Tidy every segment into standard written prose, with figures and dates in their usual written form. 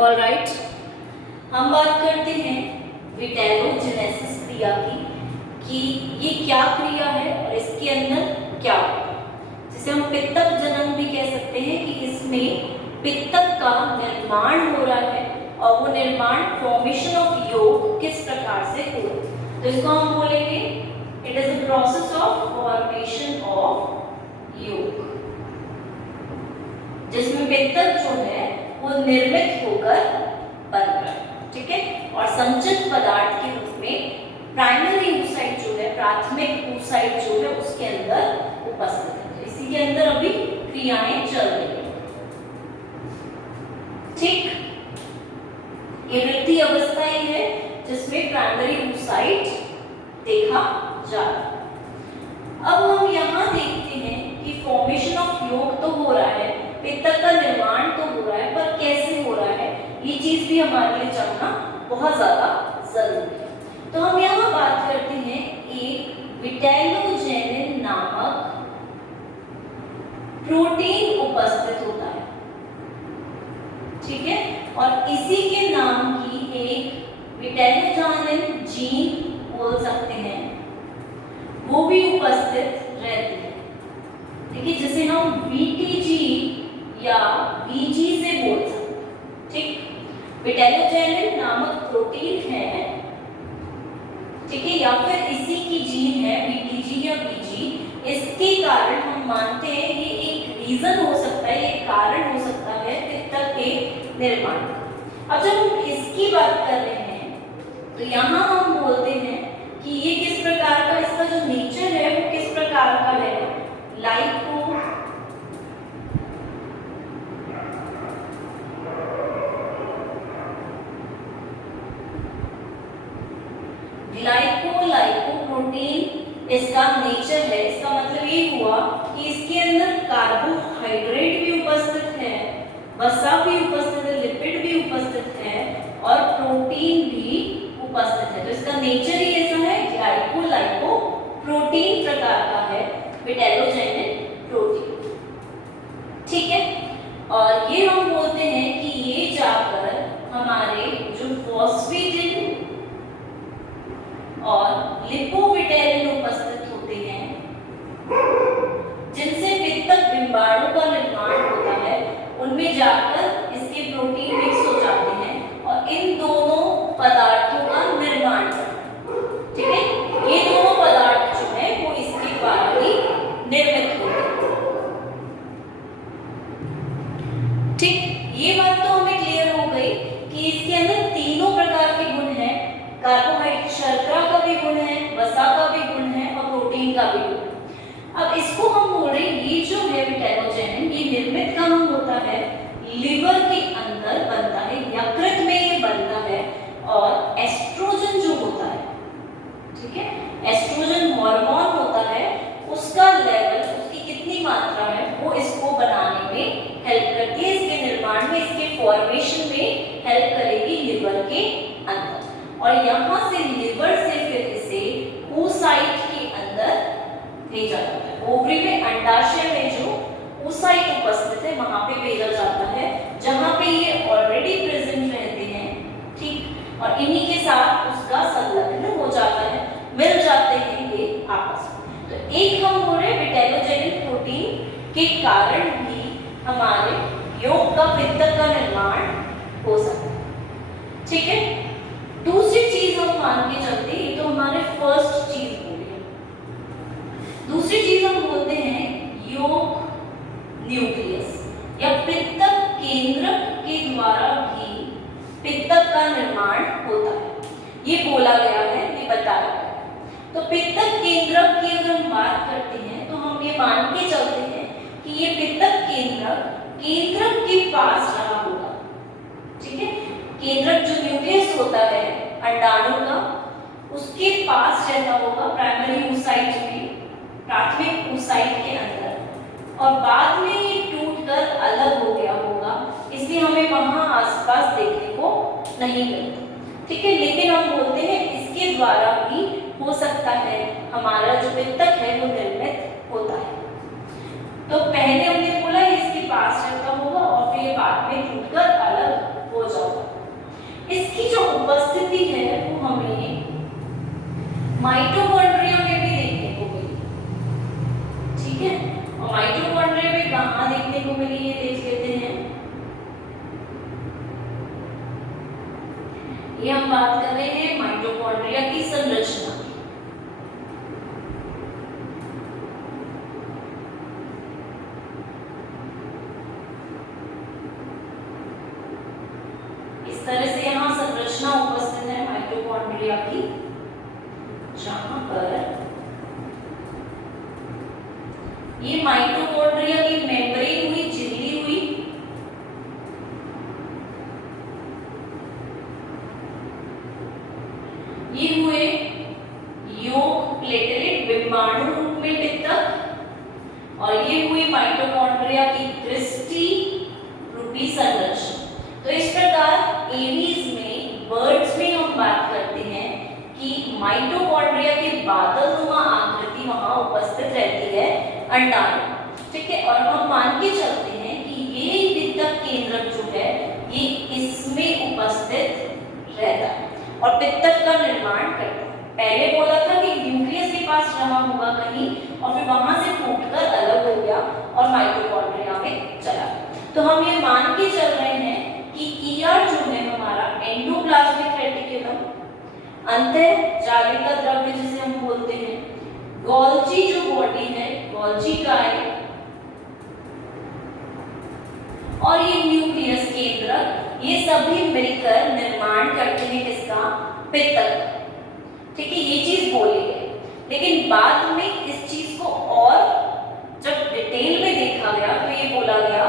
Alright, हम बात करते हैं विटेलोजेनेसिस क्रिया की कि ये क्या क्रिया है और इसके अंदर क्या होता है। जिसे हम पित्तक जनन भी कह सकते हैं कि इसमें पित्तक का निर्माण हो रहा है और वो निर्माण फॉर्मेशन ऑफ योग किस प्रकार से हो रहा है। तो इसको हम बोलेंगे it is a process of formation of योग, जिसमें पित्तक जो है वो निर्मित होकर बन रहा है। ठीक है, और संचित पदार्थ के रूप में प्राइमरी oocyte जो है, प्राथमिक oocyte जो है उसके अंदर उपस्थित है। तो इसी के अंदर अभी क्रियाएं चल रही है। ठीक, ये वृद्धि अवस्था ही है जिसमें प्राइमरी oocyte देखा जा रहा है। अब हम यहाँ देखते हैं कि फॉर्मेशन ऑफ योग तो हो रहा है, पित्तक का निर्माण तो हो रहा है, पर कैसे हो रहा है ये चीज भी हमारे लिए जानना बहुत ज्यादा जरूरी है। तो हम यहाँ बात करते हैं एक विटेलोजेनिन नामक प्रोटीन उपस्थित होता है। ठीक है, और इसी के नाम की एक विटेलोजेनिन जीन बोल सकते हैं, वो भी उपस्थित रहती है। देखिए, जिसे हम VTG या VG से बोल सकते हैं। ठीक, विटेलोजेनिन नामक प्रोटीन है, ठीक है, या फिर इसी की जीन है VTG या VG। इसके कारण हम मानते हैं ये एक रीजन हो सकता है, एक कारण हो सकता है पित्तक के निर्माण। अब जब हम इसकी बात कर रहे हैं तो यहाँ हम बोलते हैं कि ये किस प्रकार का, इसका जो नेचर है वो किस प्रकार का है। लाइपोप्रोटीन इसका नेचर है। इसका मतलब ये हुआ कि इसके अंदर कार्बोहाइड्रेट भी उपस्थित है, वसा भी उपस्थित है, लिपिड भी उपस्थित है और प्रोटीन भी उपस्थित है। तो इसका नेचर ही ऐसा है, लाइपोप्रोटीन प्रकार का है विटेलोजेनिन प्रोटीन। ठीक है, और ये हम बोलते हैं कि ये जाकर हमारे जो फॉस्फेटिन और लिपोविटेरिन उपस्थित होते हैं, जिनसे पित्तक बिंबाणु का निर्माण होता है, उनमें जाकर इसके प्रोटीन मिक्स हो जाते हैं और इन दोनों पदार्थों का निर्माण करते हैं। ठीक है, ये दोनों पदार्थ जो है वो इसके द्वारा ही निर्मित होते हैं। ठीक, ये बात तो हमें क्लियर हो गई कि इसके अंदर तीनों प्रकार के गुण हैं। कार्बोहाइड्रेट, शर्करा का भी गुण है, वसा का भी गुण है और प्रोटीन का भी गुण है। अब इसको हम बोल रहे हैं, ये जो है विटेलोजेनिन, ये निर्मित कहाँ होता है, लिवर के अंदर बनता है, यकृत में ये बनता है। और एस्ट्रोजन जो होता है, ठीक है, एस्ट्रोजन हार्मोन होता है, उसका लेवल, उसकी कितनी मात्रा है वो इसको बनाने में हेल्प करती है, इसके निर्माण में, इसके फॉर्मेशन में हेल्प करेगी लिवर के अंदर। और यहाँ से लिवर से फिर इसे oocyte के अंदर भेजा जाता है। ओवरी में, अंडाशय में जो oocyte उपस्थित है वहां पे भेजा जाता है, जहां पे ये ऑलरेडी प्रेजेंट रहते हैं। ठीक, और इन्हीं के साथ उसका संलग्न हो जाता है, मिल जाते हैं ये आपस में। तो एक हम बोल रहे हैं विटेलोजेनिन प्रोटीन के कारण भी हमारे योग का, पित्तक का निर्माण हो सकता है। ठीक है, दूसरी चीज हम मान के चलते हैं, ये तो हमारे फर्स्ट चीज बोली। दूसरी चीज हम बोलते हैं योग न्यूक्लियस या पित्तक केंद्रक के द्वारा भी पित्तक का निर्माण होता है। ये बोला गया है, ये बताया गया है। तो पित्तक केंद्रक की अगर हम बात करते हैं तो हम ये मान के चलते हैं कि ये पित्तक केंद्रक के पास रहा होगा। ठीक है, केंद्रक जो न्यूक्लियस होता है अंडाणु का, उसके पास रहता होगा प्राइमरी oocyte में, प्राथमिक oocyte के अंदर, और बाद में ये टूटकर अलग हो गया होगा, इसलिए हमें वहां आसपास देखने को नहीं मिलता। ठीक है, लेकिन हम बोलते हैं इसके द्वारा भी हो सकता है हमारा जो पित्तक है वो निर्मित होता है। तो पहले हमने बोला इसके पास रहता होगा और फिर बाद में टूटकर अलग हो जाता है। माइटोकॉन्ड्रिया में भी देखने को मिली, ठीक है। और माइटोकॉन्ड्रिया में कहाँ देखने को मिली ये देख लेते हैं। ये हम बात कर रहे हैं माइटोकॉन्ड्रिया की संरचना की। इस तरह से यहाँ संरचना उपस्थित है माइटोकॉन्ड्रिया की, जहां पर ये माइटोकॉन्ड्रिया की मेम्ब्रेन हुई झिल्ली हुई, ये हुए योग प्लेटलेट बिंबाणु रूप में पित्तक, और ये हुई माइटोकॉन्ड्रिया की क्रिस्टी रूपी संरचना। तो इस प्रकार एवीज में, बर्ड्स में हम बात करते हैं कि माइटोकॉन्ड्रिया के बादलनुमा आकृति वहां उपस्थित रहती है अंडाणु, ठीक है। और हम मान के चलते हैं कि ये पित्तक केंद्रक जो है ये इसमें उपस्थित रहता है और पित्तक का निर्माण करता है। पहले बोला था कि न्यूक्लियस के पास जमा होगा कहीं और फिर वहां से टूटकर अलग हो गया और माइटोकॉन्ड्रिया में चला गया। तो हम ये मान के चल रहे हैं कि ईआर जो है हमारा एंडोप्लाज्मिक रेटिकुलम, अंतःजालिका द्रव्य जिसे हम बोलते हैं, गोल्जी जो बॉडी है, गोल्जी काय, और ये न्यूक्लियस केंद्रक, ये सभी मिलकर निर्माण करते हैं किसका? पित्तक, ठीक है। ये चीज बोली गई, लेकिन बाद में इस चीज को और जब डिटेल में देखा गया तो ये बोला गया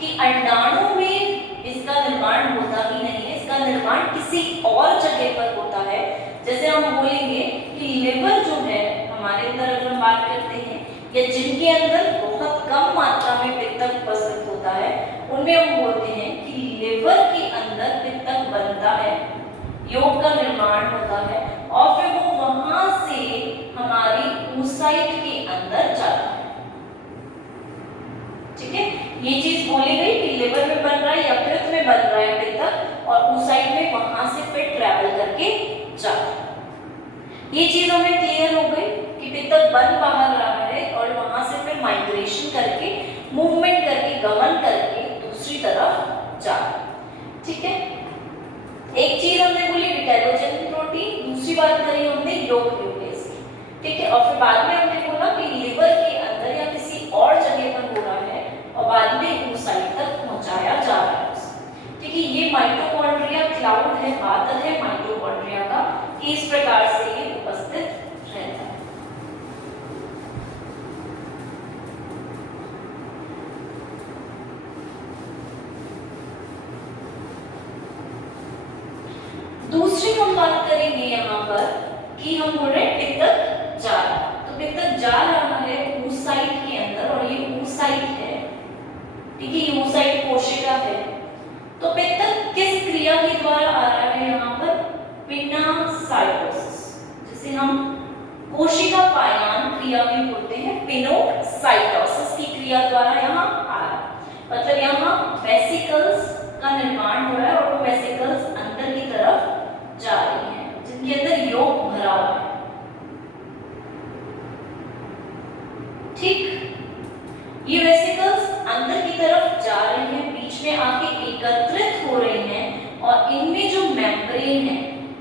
कि अंडाणु में इसका निर्माण होता ही नहीं है, इसका निर्माण किसी और जगह पर होता है। जैसे हम बोलेंगे कि लिवर जो है हमारे अंदर, अगर हम बात करते हैं, या जिनके अंदर बहुत कम मात्रा में पित्तक उपस्थित होता है, उनमें हम बोलते हैं कि लिवर के अंदर पित्तक बनता है, योग का निर्माण होता है और फिर वो वहां से हमारी oocyte के अंदर जाता है, ठीक है। ये चीज बोली गई कि लिवर में बन रहा है, यकृत में बन रहा है पित्तक और oocyte में वहां से फिर ट्रैवल करके जाता है। ये चीज हमें क्लियर हो गई कि पित्तक बन बाहर रहा है और वहां से फिर माइग्रेशन करके, मूवमेंट करके, गमन करके दूसरी तरफ जाता है, ठीक है। एक चीज हमने बोली विटेलोजेनिक प्रोटीन, दूसरी बात करी हमने योग न्यूक्लियस की, ठीक है। और फिर बाद में हमने बोला कि लिवर के अंदर या किसी और जगह पर हो रहा है और बाद में oocyte तक पहुंचाया जा रहा है, ठीक है। ये माइटोकॉन्ड्रिया क्लाउड है, बादल है माइटोकॉन्ड्रिया का, इस प्रकार से ये उपस्थित रहता है। दूसरी हम बात करेंगे यहाँ पर कि हम बोल रहे हैं पित्तक जा रहा है, तो पित्तक जा रहा है oocyte के अंदर और ये oocyte है, ठीक है। ये oocyte कोशिका है। तो पित्तक किस क्रिया के द्वारा आ रहा है यहाँ पर? पिनोसाइटोसिस, जिसे हम कोशिका पायन क्रिया भी बोलते हैं, पिनोसाइटोसिस की क्रिया द्वारा यहाँ आ रहा है। मतलब यहाँ वेसिकल्स का निर्माण हो रहा है और वो वेसिकल्स अंदर की तरफ जा रही हैं, जिनके अंदर योग भरा हुआ है, ठीक। ये वेसिकल्स अंदर की तरफ जा रहे हैं, बीच में आके एकत्रित हो रही हैं और इनमें जो मेम्ब्रेन है,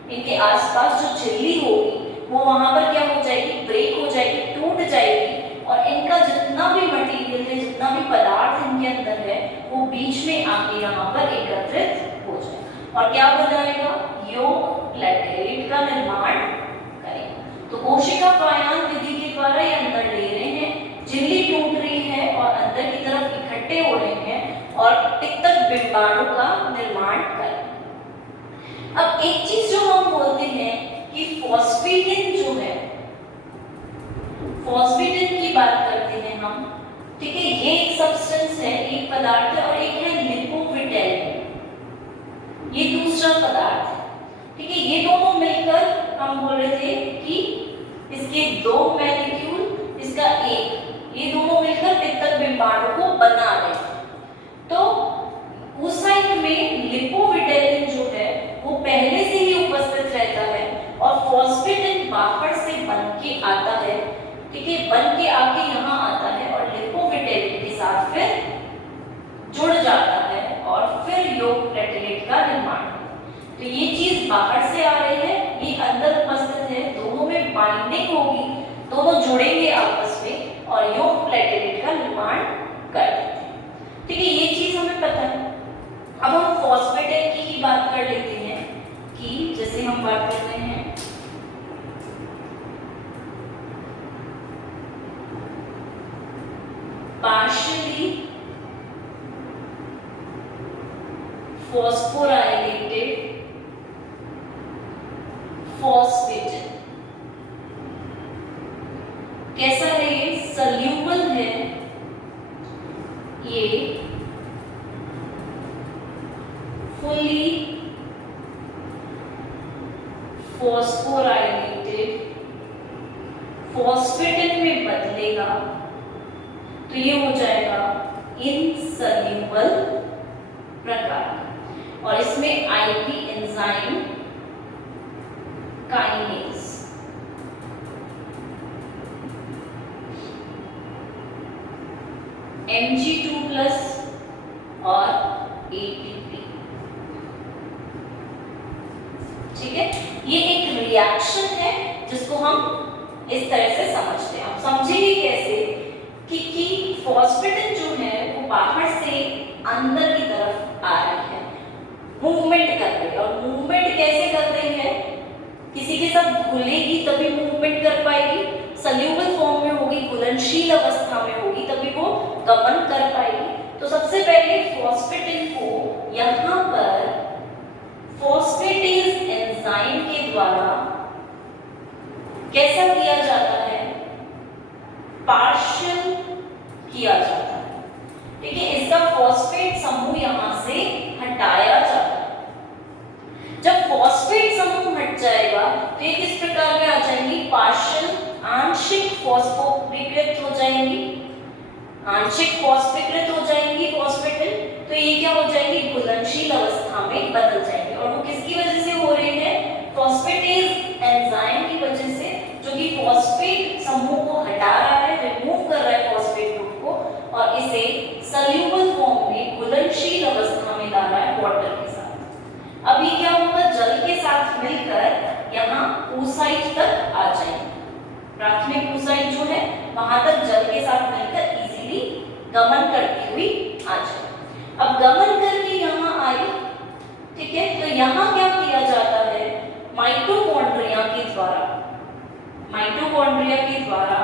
इनके आसपास जो झिल्ली होगी वो वहां पर क्या हो जाएगी? ब्रेक हो जाएगी, टूट जाएगी और इनका जितना भी मटेरियल है, जितना भी पदार्थ इनके अंदर है, वो बीच में आके यहाँ पर एकत्रित हो जाए और क्या बनाएगा? योग प्लेटलेट का निर्माण करेगा। तो कोशिका पायन विधि के द्वारा ये अंदर ले रहे हैं, झिल्ली टूट रही है और अंदर की तरफ इकट्ठे हो रहे हैं और पित्तक बिंबाणु का निर्माण करें। अब एक चीज जो हम बोलते हैं कि फॉस्फेटिन जो है, फॉस्फेटिन की बात करते हैं हम, ठीक है। ये एक सब्सटेंस है, एक पदार्थ है और एक है लिपोविटेलिन, ये दूसरा पदार्थ है, ठीक है। ये दोनों मिलकर हम बोल रहे थे कि इसके दो मॉलिक्यूल, इसका एक, ये दोनों मिलकर पित्तक बिंबाणु को बना रहे हैं। तो oocyte में लिपोविटेलिन जो है वो पहले से ही उपस्थित रहता है और फॉस्फेटिन बाहर से बन के आके यहाँ आता है और लिपोप्रोटीन के साथ फिर जुड़ जाता है और फिर यौगिक प्लेटलेट का निर्माण होता है। तो ये चीज बाहर से आ रही है, ये अंदर उपस्थित है, दोनों में बाइंडिंग होगी, दोनों जुड़ेंगे आपस में और यौगिक प्लेटलेट का निर्माण कर देते हैं। ठीक है, ये चीज हमें पता है। अब हम फॉस्फेटेट की ही बात कर लेते हैं कि जैसे हम बात कर रहे हैं partially phosphorylated phosphate। कैसा है ये? सल्यूबल है ये, फुली फॉस्फोराइलेटेड फॉस्फेट में बदलेगा तो ये हो जाएगा इनसल्यूबल प्रकार। और इसमें आईपी एंजाइम काइनेज Mg2+ और ATP। ठीक है, ये एक रिएक्शन है जिसको हम इस तरह से समझते हैं। आप समझेंगे कैसे कि फॉस्फेटिन जो है वो बाहर से अंदर की तरफ आ रही है, मूवमेंट कर रही है। और मूवमेंट कैसे कर रही है? किसी के साथ घुलेगी तभी मूवमेंट कर पाएगी, सल्यूबल फॉर्म में होगी, घुलनशील अवस्था में होगी तभी वो गमन कर पाएगी। तो सबसे पहले फॉस्फेटिन को यहाँ पर फॉस्फेटेज एंजाइम के द्वारा कैसा किया जाता है? पार्शियल किया जाता है। ठीक है, इसका फॉस्फेट समूह यहां से हटाया जाता है। जब फॉस्फेट समूह हट जाएगा तो ये किस प्रकार में आ जाएंगी? पार्शियल, आंशिक फॉस्फोरीकृत हो जाएंगी, आंशिक फॉस्फोरीकृत हो जाएंगी फॉस्फेटिन। तो ये क्या हो जाएंगी? घुलनशील अवस्था में बदल जाएंगे। और वो किसकी वजह से हो रही है? फॉस्फेटेज एंजाइम की वजह से, जो कि फॉस्फेट समूह को हटा रहा है, रिमूव कर रहा है फॉस्फेट ग्रुप को और इसे सल्यूबल फॉर्म में घुलनशील अवस्था में ला रहा है वाटर के साथ। अब ये क्या होगा? जल के साथ मिलकर यहाँ oocyte तक आ जाएंगे। प्राथमिक oocyte जो है वहां तक जल के साथ मिलकर इजीली गमन करती हुई आ जाए। अब गमन करके यहाँ आई, ठीक है, तो यहाँ क्या किया जाता है? माइटोकॉन्ड्रिया के द्वारा, माइटोकॉन्ड्रिया के द्वारा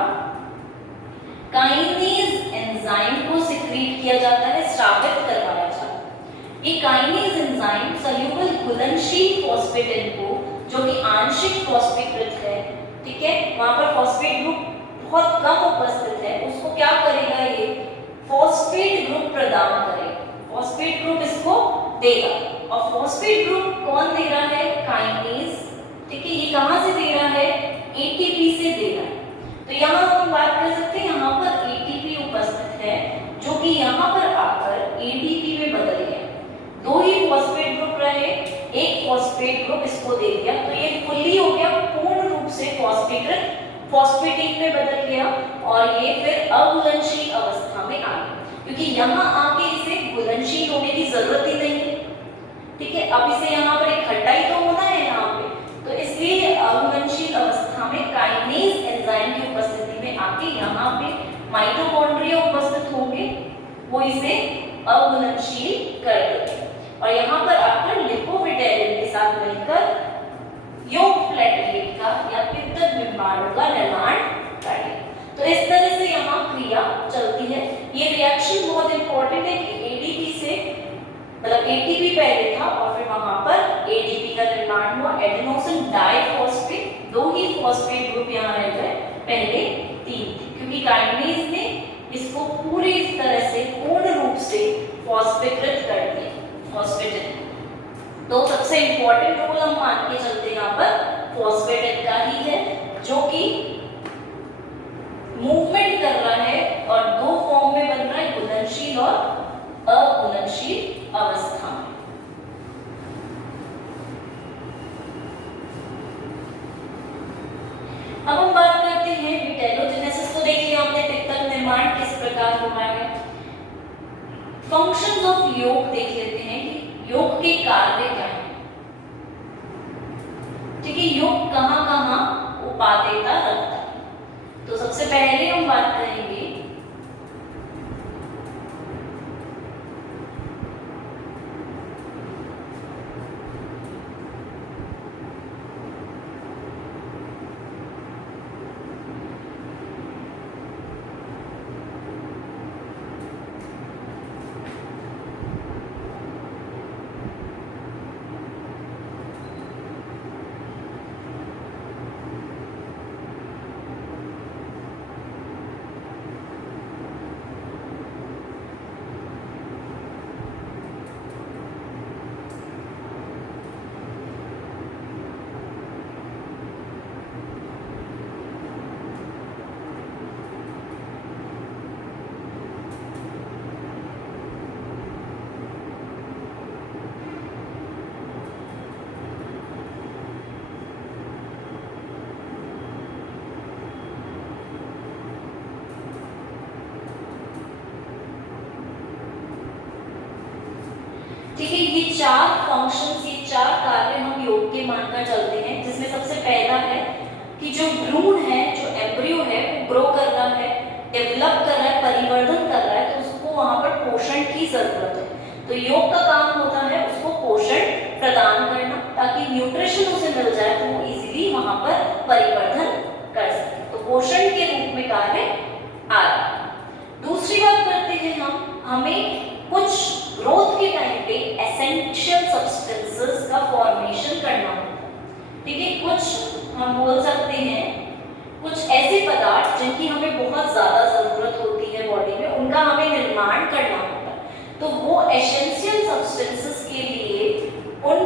काइनेज एंजाइम को सिक्रीट किया जाता है, स्रावित करवाया जाता है। ये काइनेज एंजाइम सल्यूबल घुलनशील फॉस्फेटिन को, जो कि आंशिक फॉस्फीकृत है, ठीक है, वहां पर फॉस्फेट ग्रुप बहुत कम उपस्थित है, उसको क्या करेगा? ये फॉस्फेट ग्रुप प्रदान करेगा, फॉस्फेट ग्रुप इसको देगा। और फॉस्फेट ग्रुप कौन दे रहा है? काइनेज। ठीक है, ये कहां से दे रहा है? एटीपी से दे रहा है। तो यहाँ हम बात कर सकते हैं, यहाँ पर एटीपी उपस्थित है जो कि यहाँ पर आकर एडीपी में बदल गया। दो ही फॉस्फेट ग्रुप रहे, एक फॉस्फेट ग्रुप इसको दे दिया तो ये फुल्ली हो गया, पूर्ण रूप से फॉस्फेटिक फॉस्फेटिक में बदल गया और ये फिर अघुलनशील अवस्था में आ गया, क्योंकि यहाँ आके इसे घुलनशील होने की जरूरत ही नहीं है। ठीक है, अब इसे यहाँ पर इकट्ठा ही तो होना है यहाँ पे, तो इसलिए अघुलनशील अवस्था में काइनेज एंजाइम की उपस्थिति में आके यहाँ पे माइटोकॉन्ड्रिया उपस्थित होंगे, वो इसे अघुलनशील कर देंगे और यहाँ पर आकर लिपोप्रोटीन के साथ मिलकर यौगिक प्लेटलेट का या पित्तक बिंबाणु का निर्माण करेंगे। तो इस तरह से यहाँ क्रिया चलती है। ये रिएक्शन बहुत इंपॉर्टेंट है कि एडीपी से, मतलब एटीपी पहले था और फिर वहां पर एडीपी का निर्माण हुआ, एडेनोसिन डाइफॉस्फेट, दो ही फॉस्फेट ग्रुप यहाँ रह गए, पहले तीन थे, क्योंकि काइनेज ने इसको पूरी तरह से पूर्ण रूप से फॉस्फीकृत कर दिया फॉस्फेटिन। तो सबसे इंपॉर्टेंट रोल हम मान के चलते हैं यहाँ पर फॉस्फेटिन का ही है, जो कि मूवमेंट कर रहा है और दो फॉर्म में बन रहा है, घुलनशील और अघुलनशील अवस्था में। अब हम बात करते हैं विटेलोजेनेसिस को। देखिए प्रकार हो रहा है। फंक्शंस ऑफ योग देख लेते हैं कि योग के कार्य क्या है। ठीक है, योग कहाँ कहाँ उपादेयता रखता है। तो सबसे पहले हम बात करेंगे ठीक है, ये चार फंक्शंस, ये चार कार्य हम योग के मानकर चलते हैं, जिसमें सबसे पहला है कि जो भ्रूण है, जो एम्ब्रियो है, वो ग्रो कर रहा है, डेवलप कर रहा है, परिवर्धन कर रहा है, तो उसको वहां पर पोषण की जरूरत है। तो योग का काम होता है उसको पोषण प्रदान करना, ताकि न्यूट्रिशन उसे मिल जाए तो वो इजीली वहां पर परिवर्धन कर सके। तो पोषण के रूप में कार्य आ रहा है। दूसरी बात करते हैं हम, हमें कुछ ग्रोथ के टाइम पे एसेंशियल सब्सटेंसेस का फॉर्मेशन करना होता है। ठीक है, कुछ हम बोल सकते हैं कुछ ऐसे पदार्थ जिनकी हमें बहुत ज्यादा जरूरत होती है बॉडी में, उनका हमें निर्माण करना होता है। तो वो एसेंशियल सब्सटेंसेस के लिए उन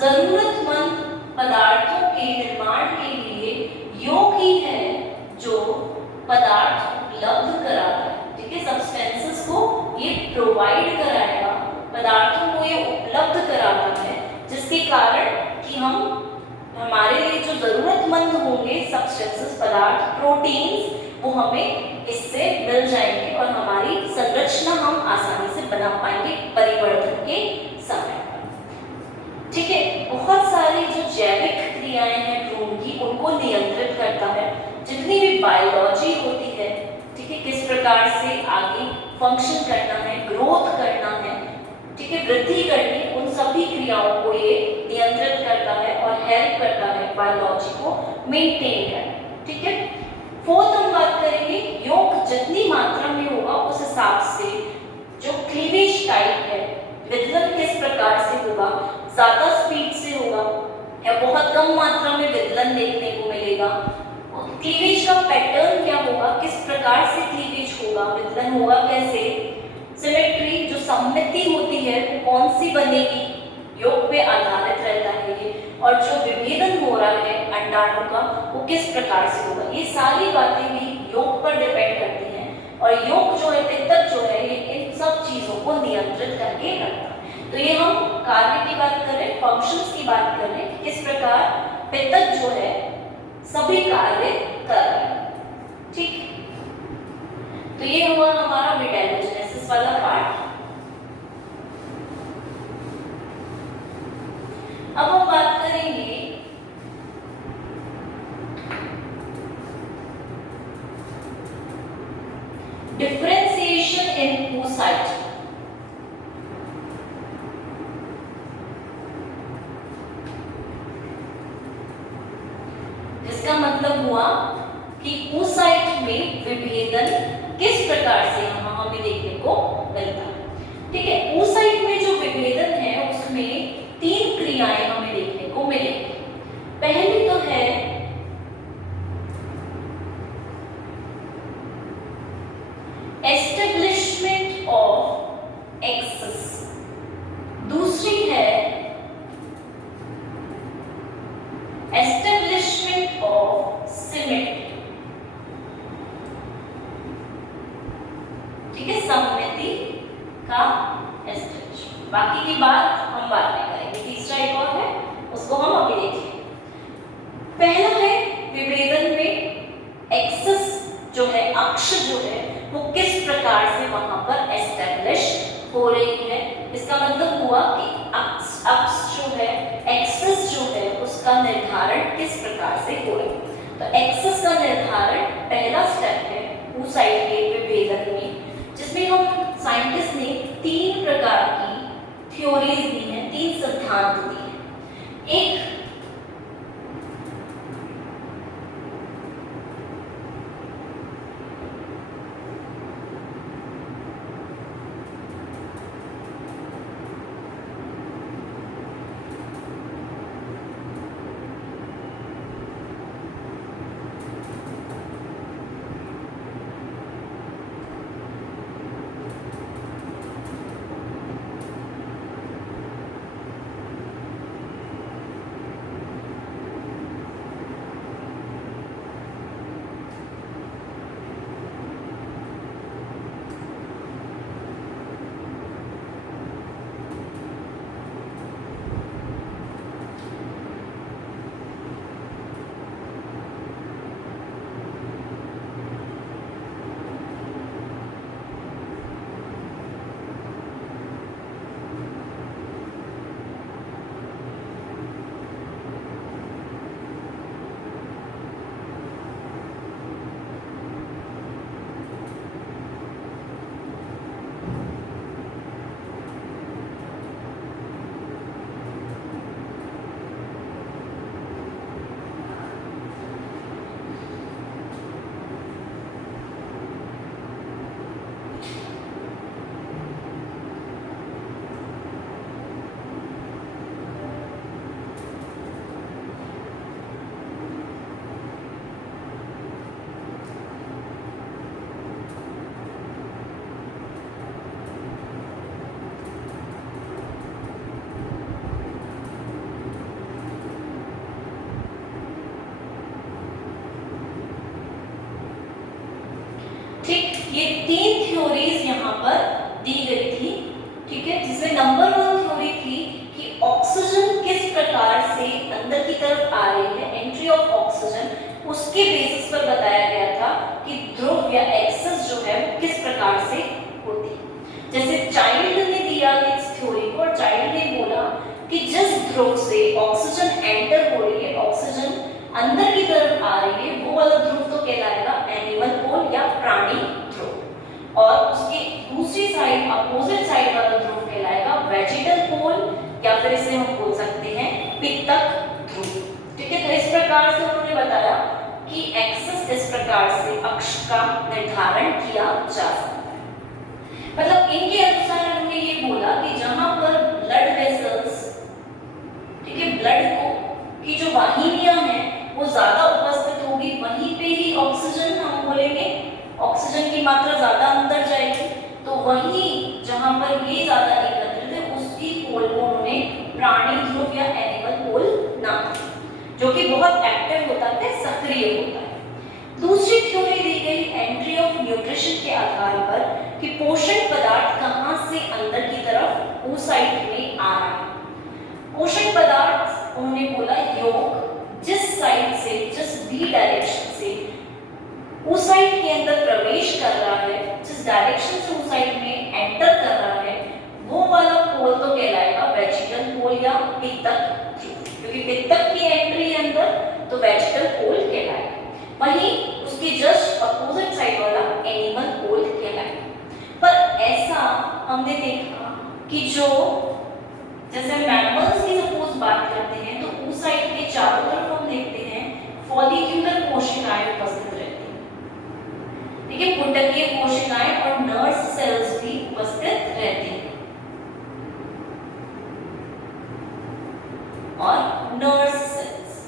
जरूरतमंद पदार्थों के निर्माण के लिए योग ही है जो पदार्थ उपलब्ध कराता है। ठीक है, सब्सटेंसेस को ये प्रोवाइड कराएगा, पदार्थों को ये उपलब्ध कराता है, जिसके कारण कि हम हमारे लिए जो जरूरतमंद होंगे सब्सटेंसेस, पदार्थ, प्रोटीन्स, वो हमें इससे मिल जाएंगे और हमारी संरचना हम आसानी से बना पाएंगे परिवर्तन के समय पर। ठीक है, बहुत सारी जो जैविक क्रियाएं हैं भ्रूण की, उनको नियंत्रित करता है। जितनी भी बायोलॉजी होती है, ठीक है, किस प्रकार से आगे फंक्शन करना है, ग्रोथ करना है, ठीक है, वृद्धि करनी, उन सभी क्रियाओं को ये नियंत्रित करता है और हेल्प करता है बायोलॉजी को मेंटेन करना। ठीक है, फोर्थ हम बात करेंगे योग जितनी मात्रा में होगा उस हिसाब से जो क्लीवेज टाइप है, विदलन किस प्रकार से होगा, ज्यादा स्पीड से होगा या बहुत कम मात्रा में विदलन देखने को मिलेगा, क्लीवेज का पैटर्न क्या होगा, किस प्रकार से क्लीवेज होगा, विदलन होगा कैसे, सिमेट्री जो सममिति होती है वो कौन सी बनेगी, योग पे आधारित रहता है ये, और जो विभेदन हो रहा है अंडाणु का वो किस प्रकार से होगा। ये सारी बातें भी योग पर डिपेंड करती हैं और योग जो है, पित्तक जो है, ये इन सब चीजों को नियंत्रित करके रखता है। तो ये हम कार्य की बात करें, फंक्शंस की बात करें, किस प्रकार पित्तक जो है सभी कार्य कर रहे हैं। ठीक, तो ये हुआ हमारा मेटाबोजेनेसिस वाला पार्ट। अब हम बात करेंगे डिफरेंशिएशन इन oocyte। जिसका मतलब हुआ कि oocyte में विभेदन किस प्रकार से हमें देखने को मिलता है। ठीक है, oocyte में जो विभेदन है उसमें तीन क्रियाएं हमें देखने को मिलेंगी। पहली तो है एस्टेब्लिशमेंट ऑफ एक्सेस, दूसरी है एस्टेब्लिशमेंट ऑफ सिमेट्री। ठीक है, सममिति का एस्टेब्लिशमेंट। बाकी की बात हम बाद में करेंगे। तीसरा एक और है, उसको हम अभी देखेंगे। पहला है विभेदन में एक्सेस जो है, अक्ष जो है, वो हुआ कि अक्ष जो है, एक्सिस जो है, उसका निर्धारण किस प्रकार से हो रहा है। तो एक्सिस का निर्धारण पहला स्टेप है टू साइड के विभेदन में, जिसमें हम साइंटिस्ट ने 3 प्रकार की थ्योरीज दी हैं, 3 सिद्धांत दिए हैं। एक ठीक, ये 3 थ्योरीज यहाँ पर दी गई थी, ठीक है, जिसमें नंबर 1 थ्योरी थी कि ऑक्सीजन किस प्रकार से अंदर की तरफ आ रही है, एंट्री ऑफ ऑक्सीजन, उसके बेसिस पर बताया गया था कि ध्रुव या एक्सिस जो है वो किस प्रकार से होती है। जैसे चाइल्ड ने दिया इस थ्योरी को, और चाइल्ड ने बोला कि जिस ध्रुव से ऑक्सीजन एंटर हो रही है, ऑक्सीजन अंदर की तरफ आ रही है, वो वाला ध्रुव तो कहलाएगा एनिमल पोल या प्राणी ध्रुव, और उसके दूसरी साइड, अपोजिट साइड वाला ध्रुव कहलाएगा वेजिटल पोल, या फिर इसे हम बोल सकते हैं पित्तक ध्रुव। ठीक है, तो इस प्रकार से उन्होंने बताया कि एक्सिस इस प्रकार से अक्ष का निर्धारण किया जा सकता है। मतलब इनके अनुसार उन्होंने ये बोला कि जहां पर ब्लड वेसल्स, ठीक है, ब्लड को की जो वाहिनियां हैं वो ज्यादा उपस्थित होगी, वहीं पे ही ऑक्सीजन, हम बोलेंगे ऑक्सीजन की मात्रा ज्यादा अंदर जाएगी, तो वहीं जहां पर ये ज्यादा एकत्रित है उसकी पोल को उन्होंने प्राणी ध्रुव या एनिमल पोल नाम दिया, जो कि बहुत एक्टिव होता है, सक्रिय होता है। दूसरी थ्योरी दी गई एंट्री ऑफ न्यूट्रिशन के आधार पर कि पोषक पदार्थ कहां से अंदर की तरफ oocyte में आ रहा है। पोषक पदार्थ उन्होंने बोला योग जिस साइड से, जिस भी डायरेक्शन से oocyte के अंदर प्रवेश कर रहा है, जिस डायरेक्शन से oocyte में एंटर कर रहा है, वो वाला पोल तो कहलाएगा वेजिटल पोल या पित्तक ध्रुव, क्योंकि पित्तक की एंट्री अंदर तो वेजिटल पोल कहलाएगा, वहीं उसके जस्ट अपोजिट साइड वाला एनिमल पोल कहलाएगा। पर ऐसा हमने देखा कि जो जैसे मैमल्स की सपोज बात करते हैं तो oocyte के चारों तरफ हम देखते हैं फॉलिक्यूलर कोशिकाएं उपस्थित रहती हैं, ठीक है, पुटकीय कोशिकाएं और नर्व सेल्स भी उपस्थित रहती हैं, और नर्व सेल्स।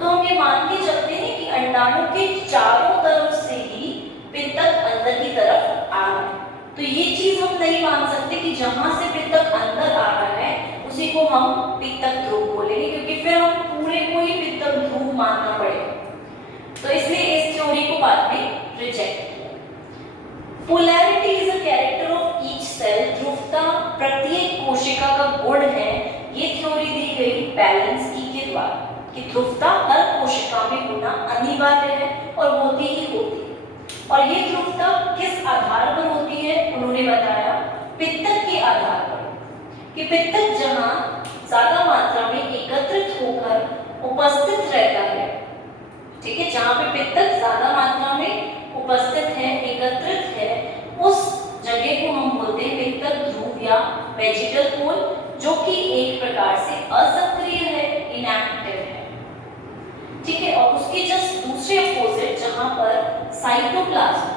तो हम ये मान के चलते हैं कि अंडाणु के चारों तरफ से ही पित्तक अंदर की तरफ आ रहा है। तो ये चीज हम नहीं मान सकते कि जहां से पित्तक अंदर आ रहा है उसी को हम पित्तक ध्रुव बोलेंगे, क्योंकि फिर हम पूरे को ही पित्तक ध्रुव मानना पड़ेगा। तो इसलिए इस थ्योरी को बाद में रिजेक्ट किया। Polarity is a character of each cell, ध्रुवता प्रत्येक कोशिका का गुण है, ये थ्योरी दी गई बैलेंस्की के द्वारा कि ध्रुवता हर कोशिका में होना अनिवार्य है और होती ही होती है। और ये ध्रुवता किस आधार पर होती है, उन्होंने बताया पित्तक के आधार पर। कि पित्तक जहां ज्यादा मात्रा में एकत्रित होकर उपस्थित रहता है, ठीक है, जहां पे पित्तक ज्यादा मात्रा में उपस्थित है, एकत्रित है, उस जगह को हम बोलते हैं पित्तक ध्रुव या वेजिटल पोल, जो कि एक प्रकार से असक्रिय है, इनएक्टिव है, ठीक है। और उसके जस्ट दूसरे अपोजिट जहां पर साइटोप्लाज्म,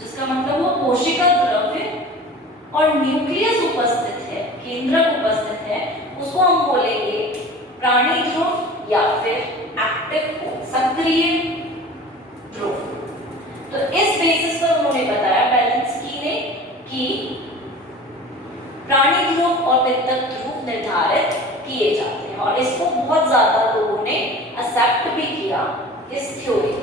जिसका मतलब वो कोशिका द्रव्य और न्यूक्लियस उपस्थित है, केंद्रक उपस्थित है, उसको हम बोलेंगे प्राणी ध्रुव या फिर एक्टिव पोल, सक्रिय ध्रुव। तो इस बेसिस पर उन्होंने बताया बैलेंस्की ने कि प्राणी ध्रुव और पित्तक ध्रुव निर्धारित किए जाते हैं, और इसको बहुत ज्यादा लोगों ने एक्सेप्ट भी किया इस थ्योरी।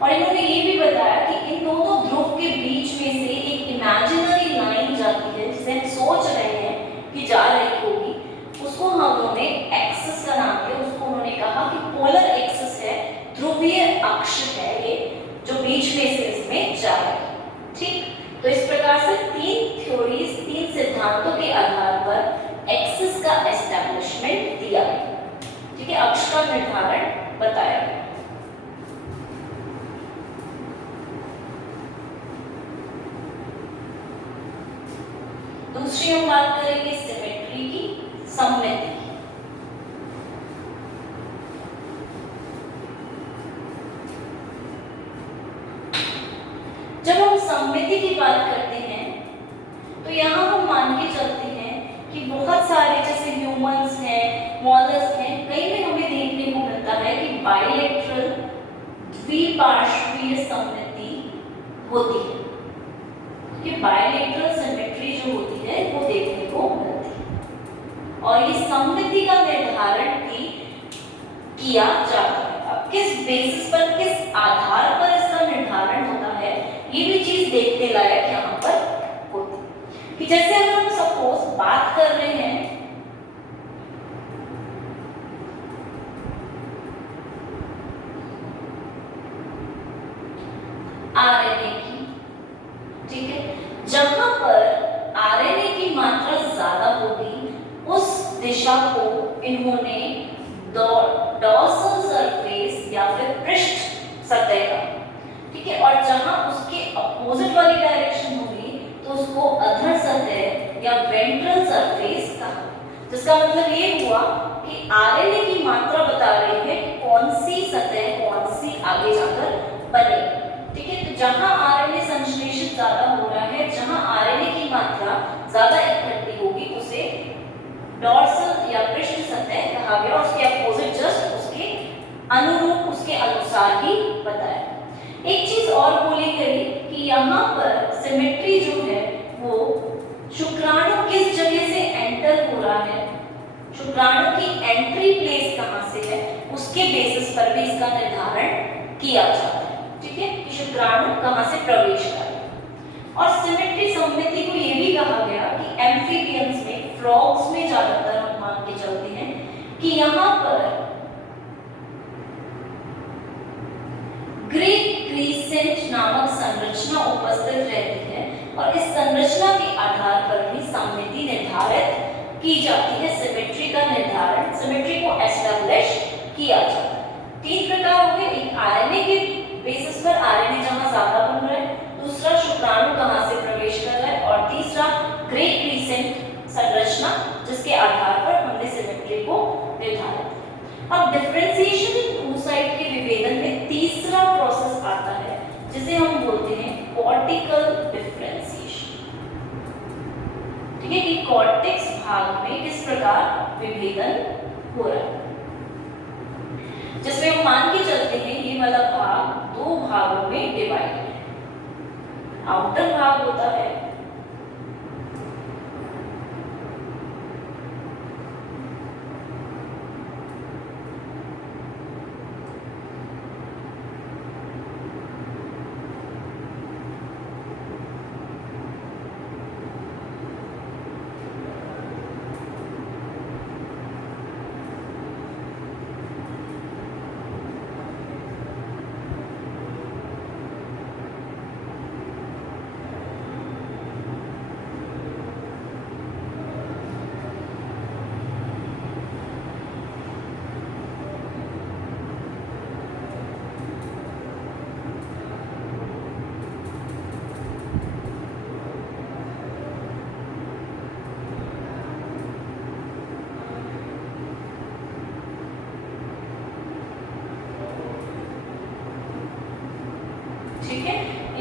और इन्होंने ये भी बताया कि इन दोनों ध्रुव के बीच में से एक इमेजिनरी लाइन जाती है, जिसे हम सोच रहे हैं कि जा रही होगी, उसको हम उन्होंने एक्सिस का नाम दिया। उसको उन्होंने कहा कि पोलर एक्सिस है, ध्रुवीय अक्ष है ये, जो बीच में से इसमें जा रही है, ठीक। तो इस प्रकार से तीन थ्योरीज, तीन सिद्धांतों के आधार पर एक्सिस का एस्टैब्लिशमेंट दिया गया, ठीक है, अक्ष का निर्धारण बताया गया। दूसरी हम बात करेंगे सिमेट्री की, सममिति की। जब हम सममिति की बात करते हैं तो यहाँ हम मान के चलते हैं कि बहुत सारे जैसे ह्यूमंस हैं, मॉलस्क हैं, कई में हमें देखने को मिलता है कि बाइलेटरल द्विपार्श्वीय सममिति होती है, कि बाइलेटरल सिमेट्री जो होती है वो देखने को मिलती है, और ये सममिति का निर्धारण भी किया जाता है। अब किस बेसिस पर, किस आधार पर इसका निर्धारण होता है, ये भी चीज देखने लायक यहाँ पर होती है। कि जैसे अगर हम सपोज बात कर रहे हैं आरएनए की, ठीक है, जहां पर आरएनए की मात्रा ज्यादा होगी, उस दिशा को इन्होंने डॉर्सल सरफेस या फिर पृष्ठ सतह का, ठीक है, और जहां उसके अपोजिट वाली डायरेक्शन होगी तो उसको अधर सतह या वेंट्रल सरफेस कहा। जिसका मतलब ये हुआ कि आरएनए की मात्रा बता रही है कि कौन सी सतह, कौन सी आगे जाकर बनेगी, ठीक है। तो जहां आरएनए संश्लेषित ज्यादा हो रहा है, जहां आरएनए की मात्रा ज्यादा इकट्ठी होगी, उसे डॉर्सल या पृष्ठ सतह कहा गया, और उसके अपोजिट जस्ट उसके अनुरूप, उसके अनुसार ही बताया। एक चीज और बोली गई कि यहाँ पर सिमेट्री जो है वो शुक्राणु किस जगह से एंटर हो रहा है, शुक्राणु की एंट्री प्लेस कहाँ से है, उसके बेसिस पर भी इसका निर्धारण किया जाता है, ठीक है, कि शुक्राणु कहाँ से प्रवेश कर। और सिमेट्री सममिति को ये भी कहा गया कि एम्फीबियंस में, फ्रॉग्स में ज्यादातर हम मान के चलते हैं कि यहाँ पर ग्रेट क्रीसेंट नामक संरचना उपस्थित रहती है, और इस संरचना के आधार पर भी सममिति निर्धारित की जाती है, सिमेट्री का निर्धारण, सिमेट्री को एस्टैब्लिश किया जाता है। तीन प्रकार हुए, एक आरएनए के बेसिस पर, आरएनए जहां ज्यादा बन रहा है, दूसरा शुक्राणु कहां से प्रवेश कर रहा है, और तीसरा ग्रेट क्रीसेंट संरचना, जिसके आधार पर हमने सिमेट्री को निर्धारित। अब डिफरेंशिएशन इन टू साइड के विभेदन में तीसरा प्रोसेस आता है, जिसे हम बोलते हैं कॉर्टिकल डिफरेंशिएशन, ठीक है, कि कॉर्टेक्स भाग में किस प्रकार विभेदन हो रहा है, जिसमें हम मान के चलते हैं ये वाला भाग दो भागों में डिवाइड है। आउटर भाग होता है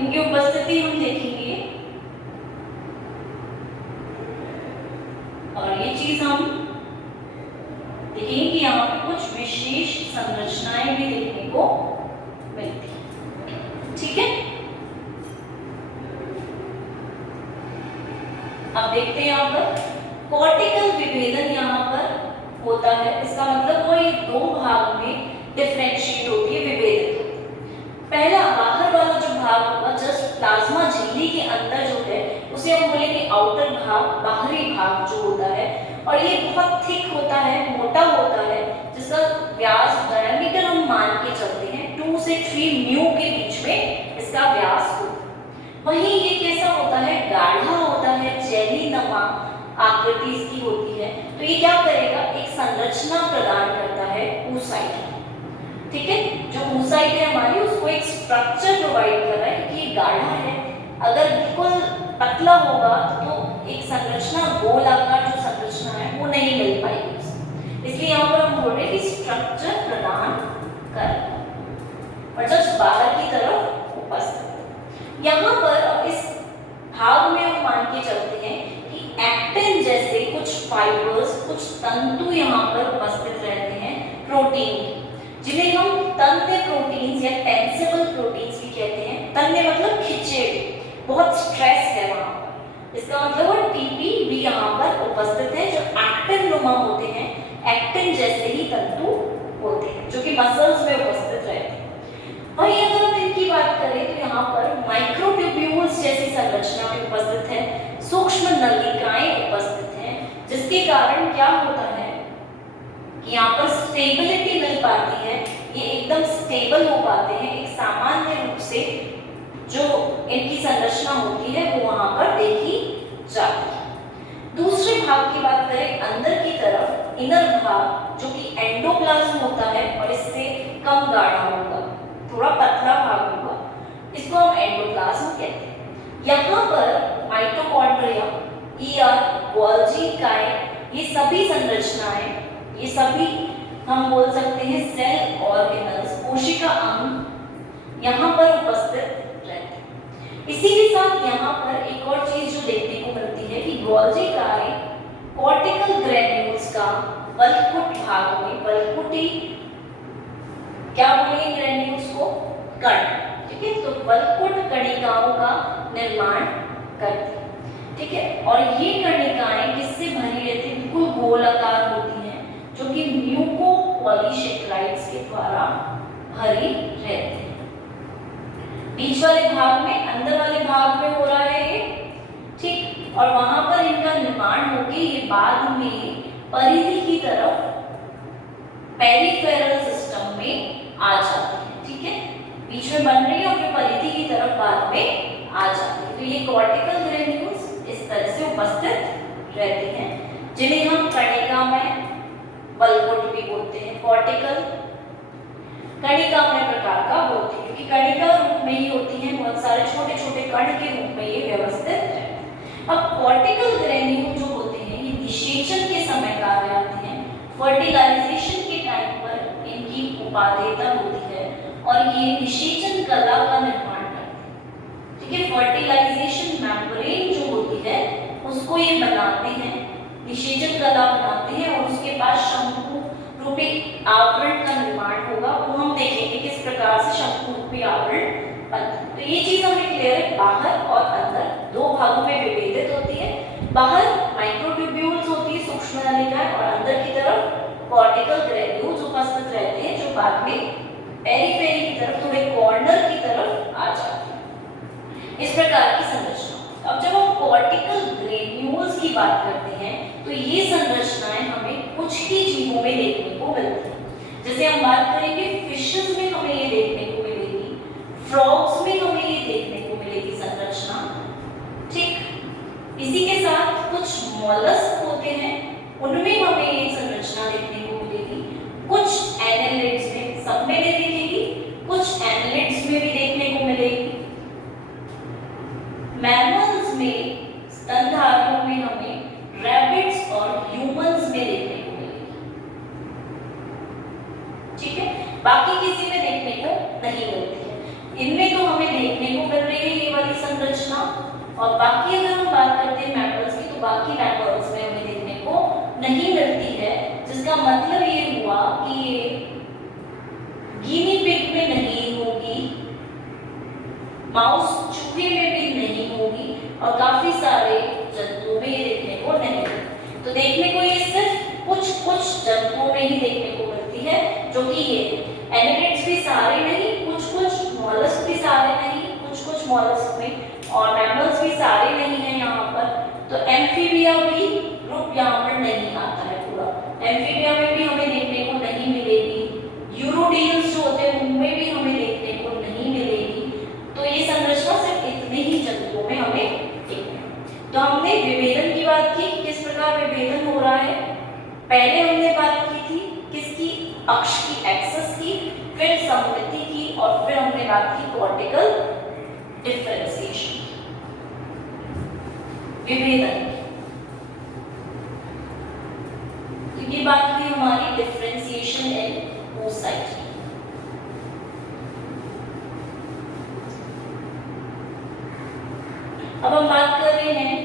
उनकी उपस्थिति हम देखेंगे और ये चीज हम देखेंगे कि यहाँ पे कुछ विशेष संरचनाएं भी देखने को मिलती है। ठीक है, अब देखते हैं यहाँ पर कॉर्टिकल विभेदन यहाँ पर होता है। इसका मतलब वो ये दो भाग में डिफरेंशिएट होती है, विभेदित होती है। पहला बाहर वाला जो भाग होगा जस्ट प्लाज्मा झिल्ली के अंदर जो है उसे हम बोलेंगे आउटर भाग, बाहरी भाग जो होता है, और ये बहुत थिक होता है, मोटा होता है, जिसका व्यास डायमीटर हम मान के चलते हैं 2 से 3 म्यू के बीच में इसका व्यास होता है। वहीं ये कैसा होता है, गाढ़ा होता है, जेली नमा आकृति इसकी होती है। तो ये क्या करेगा, एक संरचना प्रदान करता है oocyte। ठीक है, जो oocyte है हमारी उसको एक स्ट्रक्चर प्रोवाइड कर रहा है, क्योंकि ये गाढ़ा है। अगर बिल्कुल पतला होगा तो एक संरचना, गोलाकार जो संरचना है वो नहीं मिल पाएगी उसे। इसलिए यहाँ पर हम बोल रहे हैं कि स्ट्रक्चर प्रदान कर और जस्ट बाहर की तरफ उपस्थित। यहाँ पर अब इस भाग में हम मान के चलते हैं कि एक्टिन जैसे कुछ फाइबर्स, कुछ तंतु यहाँ पर उपस्थित रहते हैं प्रोटीन, जिन्हें हम तन्य प्रोटीन्स या टेंसिबल प्रोटीन्स भी कहते हैं। तन्य मतलब खिंचे, बहुत स्ट्रेस है वहाँ पर, इसका मतलब वो टीपी भी यहाँ पर उपस्थित है, जो एक्टिन नुमा होते हैं, एक्टिन जैसे ही तंतु होते हैं, जो कि मसल्स में उपस्थित रहते हैं। वहीं अगर हम इनकी बात करें तो यहाँ पर माइक्रोट्यूब्यूल्स जैसी संरचना में उपस्थित है, सूक्ष्म नलिकाएं उपस्थित हैं, जिसके कारण क्या होता है कि यहाँ पर स्टेबिलिटी मिल पाती है, ये एकदम स्टेबल हो पाते हैं, एक सामान्य रूप से जो इनकी संरचना होती है वो वहां पर देखी जाती है। दूसरे भाग की बात करें अंदर की तरफ, इनर भाग जो कि एंडोप्लाज्म होता है और इससे कम गाढ़ा होगा, थोड़ा पतला भाग होगा, इसको हम एंडोप्लाज्म कहते हैं। यहाँ पर माइटोकॉन्ड्रिया, ईआर, गोल्जी काइट, ये सभी संरचनाएं, ये सभी हम बोल सकते हैं सेल ऑर्गेनल्स, कोशिका अंग यहाँ पर उपस्थित रहते हैं। इसी के साथ यहाँ पर एक और चीज जो देखने को मिलती है कि गोल्जी काइट कॉर्टिकल ग्रेन्यूल्स का बल्कुट भाग में, बल्कुटी क्या बोलेंगे ग्रेन्यूल्स को, कण, ठीक है, तो बल्कुट कणिकाओं का निर्माण करती है। ठीक है, और ये कणिकाएं किससे भरी रहती है, बिल्कुल गोलाकार होती हैं, जो कि म्यूकोपॉलीसेकेराइड्स के द्वारा भरी रहती है। बीच वाले भाग में, अंदर वाले भाग में हो रहा है ये, ठीक, और वहां पर इनका निर्माण होके ये बाद में परिधि की तरफ पेरिफेरल सिस्टम में आ जाती है। ठीक है, बीच में बन रही है और फिर परिधि की तरफ बाद में आ जाती है। तो ये कॉर्टिकल ग्रेन्यूल्स इस तरह से उपस्थित रहते हैं, जिन्हें हम कणिकामय बल्कुट भी बोलते हैं, कॉर्टिकल कणिकामय प्रकार का बोलते हैं, क्योंकि कणिका रूप में ही होती हैं, बहुत सारे छोटे छोटे कण के रूप में ये व्यवस्थित है। अब कॉर्टिकल ग्रेन्यूल जो होते हैं ये निषेचन के समय कार्य आते हैं, फर्टिलाइजेशन के टाइम पर इनकी उपादेयता होती है और ये निषेचन कला का निर्माण करते हैं। ठीक है, फर्टिलाइजेशन मेम्ब्रेन जो होती है उसको ये बनाते हैं, निषेचन कला बनाते हैं, और उसके बाद शंकु रूपी आवरण का निर्माण होगा। वो हम देखेंगे किस प्रकार से शंकु रूपी आवरण बनता है। तो ये चीज हमें क्लियर है, बाहर और अंदर दो भागों में विभेदित होती है। बाहर माइक्रोट्यूब्यूल्स होती है, सूक्ष्म नलिकाएं, और अंदर की तरफ कॉर्टिकल ग्रेन्यूल्स उपस्थित रहते हैं, जो बाद में पेरिफेरी की तरफ, थोड़े कॉर्नर की तरफ आ जाते हैं। इस प्रकार की संरचना। अब जब हम कॉर्टिकल ग्रेन्यूल्स की बात करते हैं तो ये संरचनाएं हमें कुछ ही जीवों में देखने को मिलती हैं। जैसे हम बात करेंगे फिशेस में हमें ये देखने को मिलेगी, फ्रॉग्स में हमें ये देखने को मिलेगी संरचना। ठीक, इसी के साथ कुछ मॉलस्क होते हैं, उनमें हमें ये संरचना देखने को मिलेगी। कुछ एनालिड्स में, सब में नहीं दिखेगी, कुछ एनालिड्स में भी देखने को मिलेगी। मैमल्स में, स्तनधारियों में हमें रैबिट्स और ह्यूमंस में देखने को मिलेगी। ठीक है, बाकी किसी में देखने को नहीं मिलती है। इनमें तो हम और बाकी अगर हम बात करते हैं मैमल्स की, तो बाकी मैमल्स में हमें देखने को नहीं मिलती है, जिसका मतलब ये हुआ कि ये गिनी पिग में नहीं होगी, माउस चूहे में भी नहीं होगी, और काफी सारे जंतुओं में ये देखने को नहीं मिलती। तो देखने को ये सिर्फ कुछ कुछ जंतुओं में ही देखने को मिलती है, जो कि ये एनिमेट्स भी सारे नहीं, कुछ कुछ मॉलस्क भी सारे नहीं, कुछ कुछ मॉलस्क में, और मैमल्स भी सारे नहीं है यहाँ पर। तो एम्फीबिया भी ग्रुप यहाँ पर नहीं आता है पूरा, एम्फीबिया में भी हमें देखने को नहीं मिलेगी, यूरोडील्स जो होते हैं उनमें भी हमें देखने को नहीं मिलेगी। तो ये संरचना सिर्फ इतने ही जंतुओं में हमें देखने। तो हमने विभेदन की बात की, किस प्रकार विभेदन हो रहा है। पहले हमने बात की थी किसकी, अक्ष की, एक्सिस की, फिर सममिति की, और फिर हमने बात की कॉर्टिकल डिफरेंशिएशन, विभेदन। तो ये बात हुई हमारी डिफरेंशिएशन इन oocyte। अब हम बात कर रहे हैं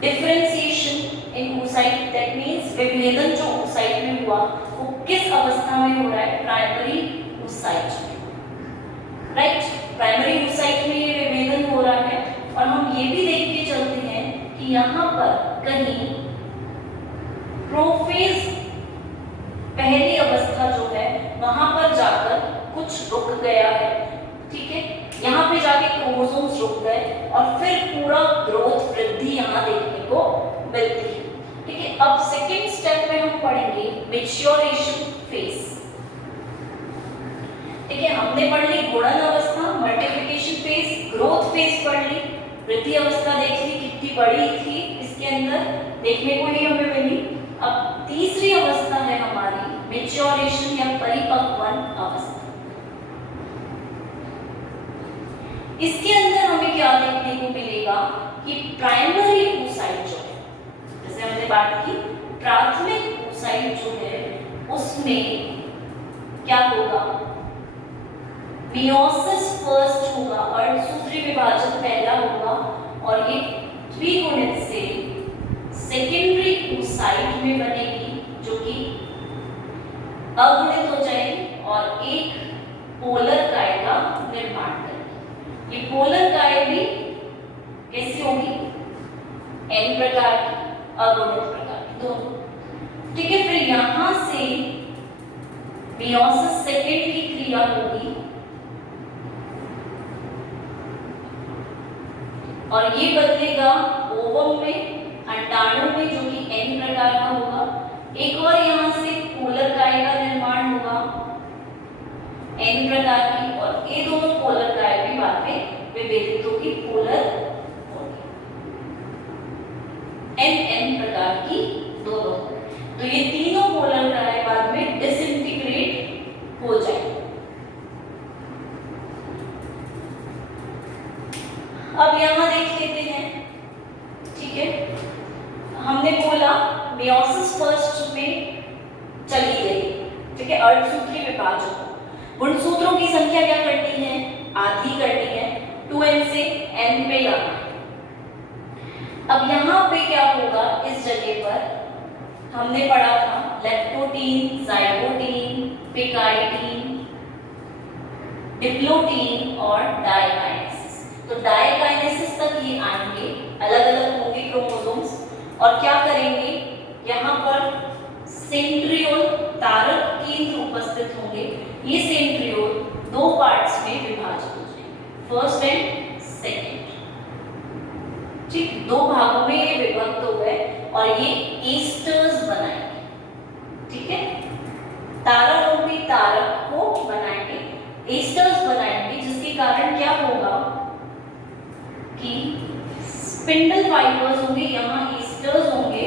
differentiation in oocyte, that means विभेदन जो oocyte में हुआ वो किस अवस्था में हो रहा है, प्राइमरी oocyte में, राइट। प्राइमरी oocyte में ये विभेदन हो रहा है। और हम ये भी देख के चलते हैं कि यहाँ पर कहीं प्रोफेज पहली अवस्था जो है वहां पर जाकर कुछ रुक गया है, ठीक है, यहाँ पे जाके क्रोमोसोम्स रुक गए और फिर पूरा ग्रोथ वृद्धि यहाँ देखने को मिलती है, ठीक है। अब सेकेंड स्टेप में हम पढ़ेंगे मैच्योरेशन फेज, ठीक है। हमने पढ़ ली गुणन अवस्था, मल्टीप्लिकेशन फेज, ग्रोथ फेज पढ़ ली, वृद्धि अवस्था देख ली कितनी बड़ी थी इसके अंदर देखने को ही हमें मिली। अब तीसरी अवस्था है हमारी मैच्योरेशन या परिपक्वन अवस्था। इसके अंदर हमें क्या देखने को मिलेगा कि प्राइमरी oocyte जो है, जैसे हमने बात की प्राथमिक oocyte जो है उसमें क्या होगा, मियोसिस फर्स्ट होगा, अर्धसूत्री विभाजन पहला होगा, और ये द्विगुणित से सेकेंडरी oocyte में बनेगी जो कि अगुणित हो जाएगी और एक पोलर काय का निर्माण करेगी। ये पोलर काय भी कैसी होगी, एन प्रकार की, अगुणित प्रकार की, दोनों, ठीक है। फिर यहां से मियोसिस सेकेंड की क्रिया होगी और ये बदलेगा ओवम में, अंडाणु में, जो कि एन प्रकार का होगा। एक और यहाँ से पोलर काय का निर्माण होगा एन प्रकार की, और ये दोनों पोलर काय भी बाद में विभेदित होगी, पोलर होगी, एन एन प्रकार की दोनों। तो ये तीनों पोलर काय बाद में डिसइंटीग्रेट हो जाएंगे। अब यहाँ देख लेते हैं, ठीक है। हमने बोला मियोसिस फर्स्ट में चली गई, ठीक है, अर्धसूत्री विभाजन। गुणसूत्रों की संख्या क्या करनी है, आधी करनी है, 2n से n पे लाना है। अब यहाँ पे क्या होगा, इस जगह पर हमने पढ़ा था लेक्टोटीन, जाइगोटीन, पिकाइटीन, डिप्लोटीन और डाइकाइनेसिस। तो डाइकाइनेसिस तक ये आएंगे, अलग अलग होंगे क्रोमोसोम्स, और क्या करेंगे, यहाँ पर सेंट्रियोल तारक केंद्र उपस्थित होंगे। ये सेंट्रियोल दो पार्ट्स में विभाजित हो जाएंगे, फर्स्ट एंड सेकंड, ठीक, दो भागों में ये विभक्त हो गए और ये एस्टर्स बनाएंगे, ठीक है। तारारूपी तारक को बनाएंगे, एस्टर्स बनाएंगे, जिसके कारण क्या होगा कि स्पिंडल फाइबर्स होंगे, यहाँ एस्टर्स होंगे,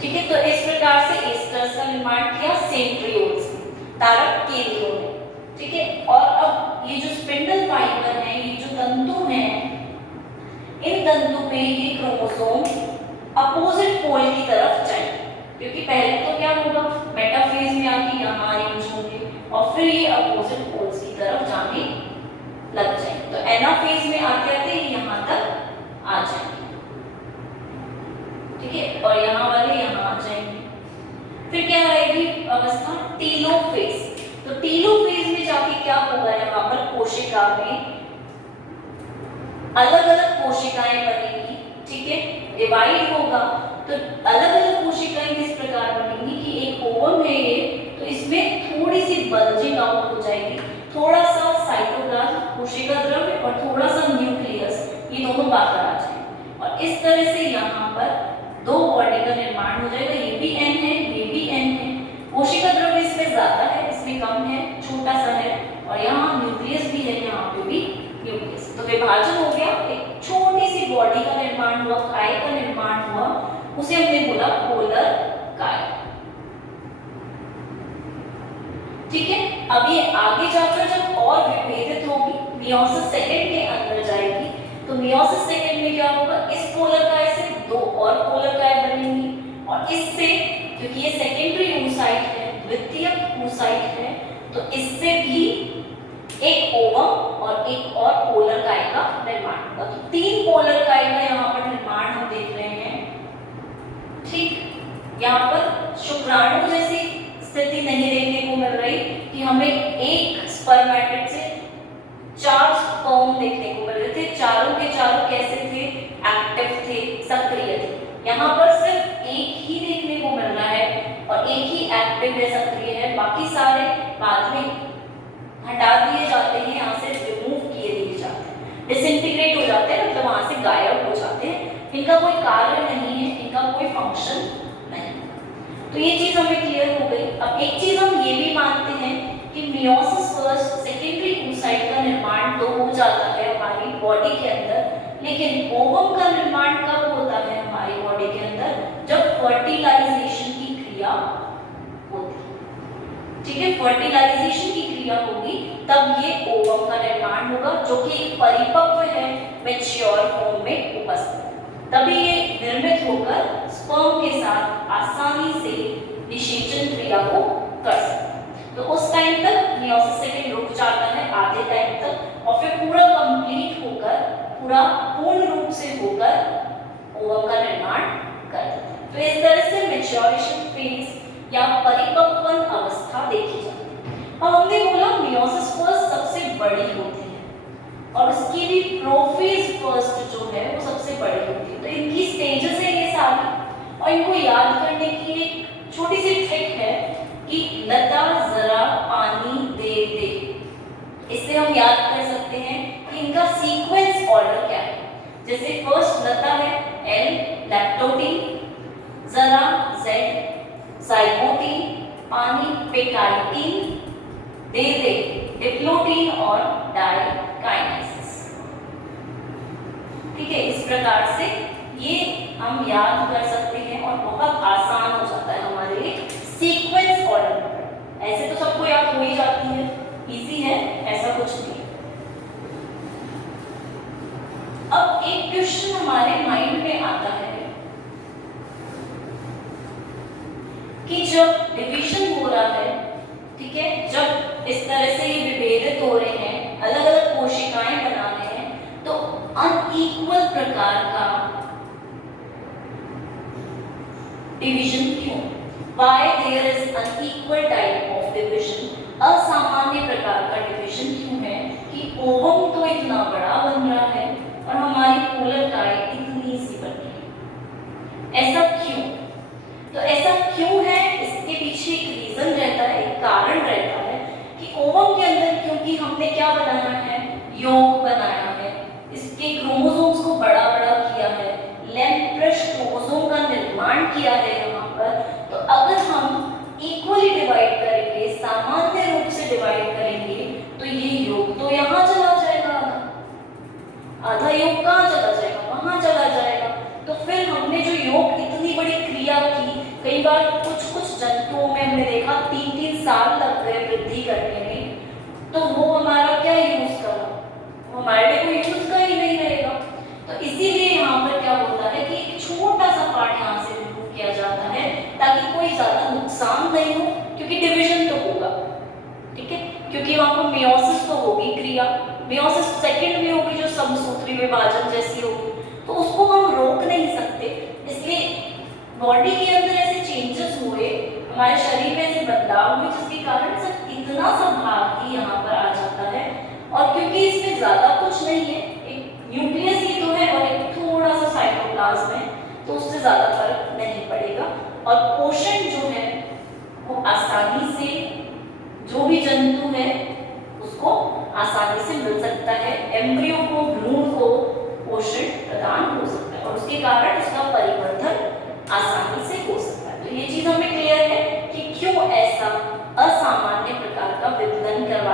ठीक है। तो इस प्रकार से एस्टर्स का निर्माण किया सेंट्रियोल्स, तारक केंद्रों में, ठीक है। और अब ये जो स्पिंडल फाइबर है, ये जो तंतु हैं, इन तंतु पे ये क्रोमोसोम अपोजिट पोल की तरफ जाएंगे, क्योंकि पहले तो क्या होगा, मेटाफेज में आके यहाँ आएंगे, एनाफेज में आते आते यहाँ तक आ जाएंगे, ठीक है, और यहाँ वाले यहाँ आ जाएंगे। फिर क्या रहेगी अवस्था, टीलोफेज। तो टीलोफेज में जाके क्या होगा, यहाँ पर कोशिका में अलग अलग कोशिकाएं बनेंगी, ठीक है, डिवाइड होगा। तो अलग अलग कोशिकाएं किस प्रकार बनेंगी कि एक ओवम है ये, तो इसमें थोड़ी सी बल्जिंग आउट हो जाएगी, थोड़ा सा साइटोप्लाज्म कोशिका द्रव्य और थोड़ा सा न्यूक्लियस, ये दोनों बाहर आ जाएंगे। और इस तरह से यहाँ पर दो बॉडी का निर्माण हो जाएगा। ये भी एन है, ये भी एन है। कोशिका द्रव्य इसमें ज्यादा है, इसमें कम है, छोटा सा है, और यहाँ न्यूक्लियस भी है, यहाँ पे भी न्यूक्लियस। तो विभाजन हो गया, एक छोटी सी बॉडी का निर्माण हुआ, काय का निर्माण हुआ, उसे हमने बोला पोलर काय, ठीक है। अब ये आगे जाकर जब और विभेदित होगी, मियोसिस सेकंड के अंदर जाएगी, तो मियोसिस सेकंड में क्या होगा, इस पोलर काय से दो और पोलर काय बनेंगी, और इससे, क्योंकि ये सेकेंडरी oocyte है, द्वितीयक oocyte है, तो इससे भी एक ओवम और एक और पोलर काय का निर्माण होगा। तो तीन पोलर काय का यहाँ पर निर्माण हम देख रहे हैं, ठीक। यहाँ पर शुक्राणु जैसी स्थिति नहीं देखने को मिल रही कि हमें एक स्पर्मेटिड से चार स्पर्म देखने को मिल रहे थे, चारों के चारों कैसे थे, एक्टिव थे, सक्रिय थे। यहाँ पर सिर्फ एक ही देखने को मिल रहा है और एक ही एक्टिव है, सक्रिय है, बाकी सारे बाद में हटा दिए जाते हैं, यहाँ से रिमूव किए दिए जाते हैं, डिसइंटीग्रेट हो जाते हैं, मतलब वहां से गायब हो जाते हैं। इनका कोई कार्य नहीं है, इनका कोई फंक्शन नहीं। तो ये चीज हमें क्लियर हो गई। अब एक चीज हम ये भी मानते हैं कि मियोसिस फर्स्ट सेकेंडरी oocyte का निर्माण तो हो जाता है हमारी बॉडी के अंदर, लेकिन ओवम का निर्माण कब होता है हमारी बॉडी के अंदर, जब फर्टिलाइजेशन की क्रिया होती है, ठीक है। फर्टिलाइजेशन की क्रिया होगी तब ये ओवम का निर्माण होगा, जो कि एक परिपक्व है, मैच्योर फॉर्म में उपस्थित, तभी ये निर्मित होकर स्पर्म के साथ आसानी से निषेचन क्रिया को कर सकता है। तो उस टाइम तक मियोसिस सेकंड रुक जाता है, आधे टाइम तक, और फिर पूरा कंप्लीट होकर, पूरा पूर्ण रूप से होकर ओवम का निर्माण कर देता है। तो इस तरह से मैच्योरेशन फेज या परिपक्वन अवस्था देखी जाती है। अब हमने बोला मियोसिस फर्स्ट सबसे बड़ी होती है और उसकी भी प्रोफेज फर्स्ट जो है वो सबसे बड़ी होती है। तो इनकी स्टेजेस है ये सारी, और इनको याद करने की एक छोटी सी ट्रिक है कि लता जरा पानी दे दे। इससे हम याद कर सकते हैं कि इनका सीक्वेंस ऑर्डर क्या है। जैसे फर्स्ट लता है एल, लैक्टोटीन, जरा जेड, जाइगोटीन, पानी पेटाइटीन, दे दे डिप्लोटीन और डाइकाइनेसिस, ठीक है। इस प्रकार से ये हम याद कर सकते हैं और बहुत आसान हो जाता है हमारे लिए सीक्वेंस ऑर्डर। ऐसे तो सबको याद हो ही जाती है, इजी है, ऐसा कुछ नहीं। अब एक क्वेश्चन हमारे माइंड में आता है कि जब डिवीजन हो रहा है, ठीक है, जब इस तरह से ये विभेदित हो रहे हैं, अलग अलग कोशिकाएं बना रहे हैं, तो अनइक्वल प्रकार का डिवीजन क्यों? Why there is unequal type of division? असामान्य प्रकार का डिवीजन क्यों है कि ओवम तो इतना बड़ा बन रहा है और हमारी पोलर काय इतनी सी बन रही है, ऐसा क्यों? तो ऐसा क्यों है, इसके पीछे एक रीजन रहता है, एक कारण रहता है कि ओवम के अंदर क्योंकि हमने क्या बनाया है, योग बनाया है, इसके क्रोमोसोम्स को बड़ा बड़ा किया है, लैम्प्रश क्रोमोसोम का निर्माण किया है यहाँ पर। तो अगर हम इक्वली डिवाइड करेंगे, सामान्य रूप से डिवाइड करेंगे, तो ये योग तो यहाँ चला जाएगा, आधा योग कहाँ चला जाएगा, वहां चला जाएगा। तो फिर हमने जो योग इतनी बड़ी क्रिया की, कई बार कुछ जंतुओं में हमने देखा 3-3 साल लग गए वृद्धि करने में, तो वो हमारा क्या यूज करा, हमारे लिए कोई यूज का ही नहीं रहेगा। तो इसीलिए यहाँ पर क्या होता है कि एक छोटा सा पार्ट यहाँ से रिमूव किया जाता है ताकि कोई ज्यादा नुकसान नहीं हो, क्योंकि डिवीजन तो होगा, ठीक है, क्योंकि वहां पर मियोसिस तो होगी क्रिया, मियोसिस सेकंड में होगी विभाजन जैसी होगी, तो उसको हम रोक नहीं सकते। इसलिए बॉडी के अंदर ऐसे चेंजेस हुए, हमारे शरीर में ऐसे बदलाव हुए, जिसके कारण सिर्फ इतना सा भाग ही यहाँ पर आ जाता है। और क्योंकि इसमें ज्यादा कुछ नहीं है, एक न्यूक्लियस ही तो है और एक थोड़ा सा साइटोप्लाज्म है, तो उससे ज्यादा फर्क नहीं पड़ेगा। और पोषण जो है वो आसानी से, जो भी जंतु है उसको आसानी से मिल सकता है, एम्ब्रियो को, भ्रूण को पोषण प्रदान हो सकता है और उसके कारण उसका परिवर्धन आसानी से हो सकता है। तो ये चीज हमें क्लियर है कि क्यों ऐसा असामान्य प्रकार का विभेदन करवा